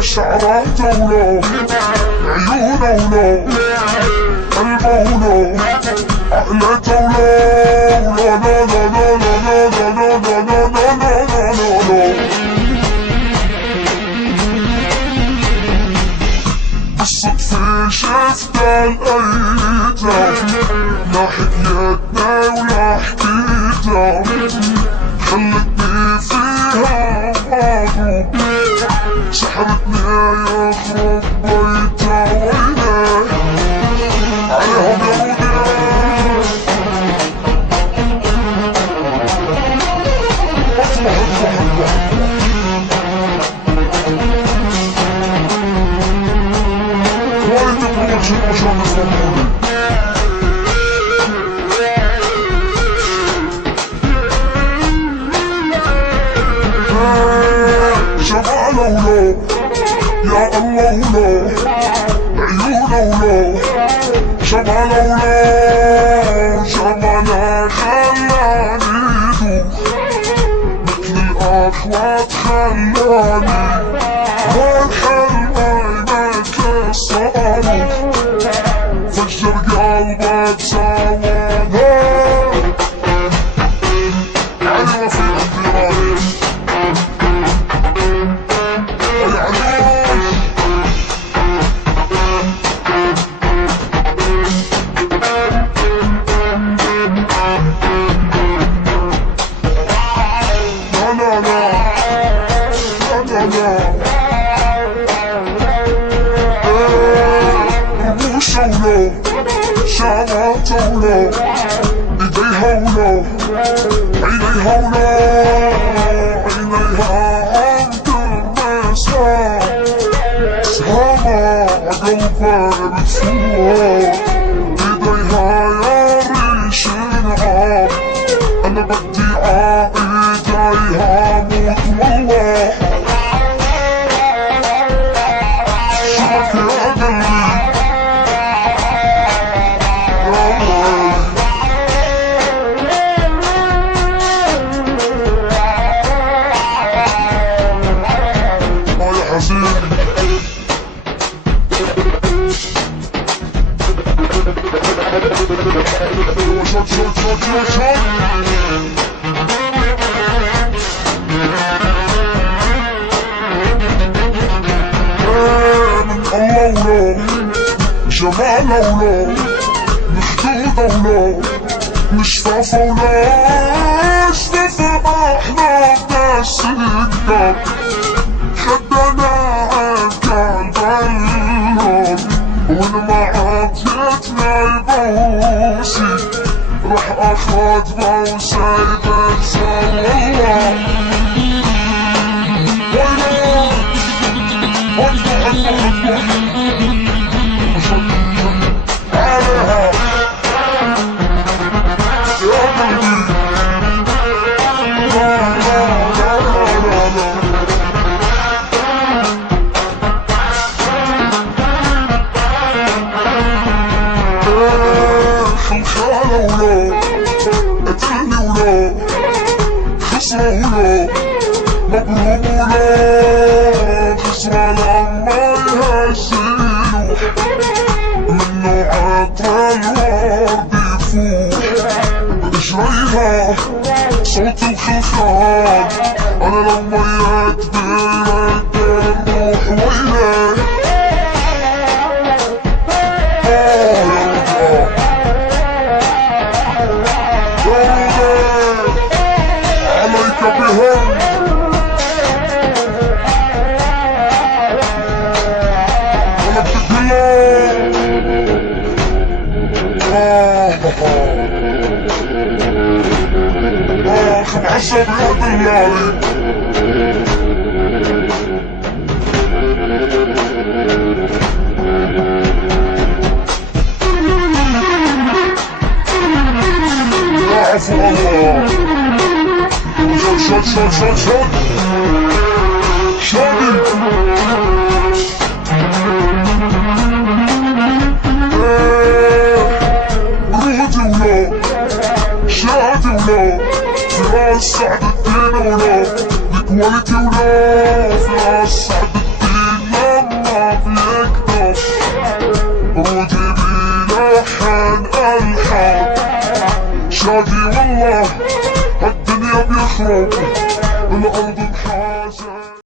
شعراته ولو عيونه ولو قلبه ولو عقلته ولو لا لا لا لا لا لا لا لا لا لا لا لا لا. بالصدفة شفت لقيتها لا حكيتنا ولا حكيتها خلتني فيها عاطو سحرتني يخرب بيتها وينه عليهم يا شماله ولو يا الله ولو عيونه ولو شماله ولو شماله خلاني مثل الأخوات خلاني والحلوة مكسروا فجر قلبك سواها علي رفيق الديراني ولو شعراته ولو ايديها ولو عينيها ولو عينيها عند المساء سهامة عقلبها بتفوق ايديها يا ريش العاب انا بدي ايديها موت والله شبك يا قلبي جماله ولو مخدوده ولو مشفافه ولو اشتفى احنا بنسيتنا خدنا عالقلب اللون وان ما عطيتنا البوسي راح اخد بوسي بنسى والله عليها يا قلبي لا لا لا لا لا خلخالة ولو قتلني ولو خسرة ولو مضروب ولو خسرة لما يهزلو منه عطى الورد يفوق بإجريها صوت الخفران أنا لو ميت بيدك الروح ويلك عليك بهم خم عصب يا دلالي يا عفو الله شد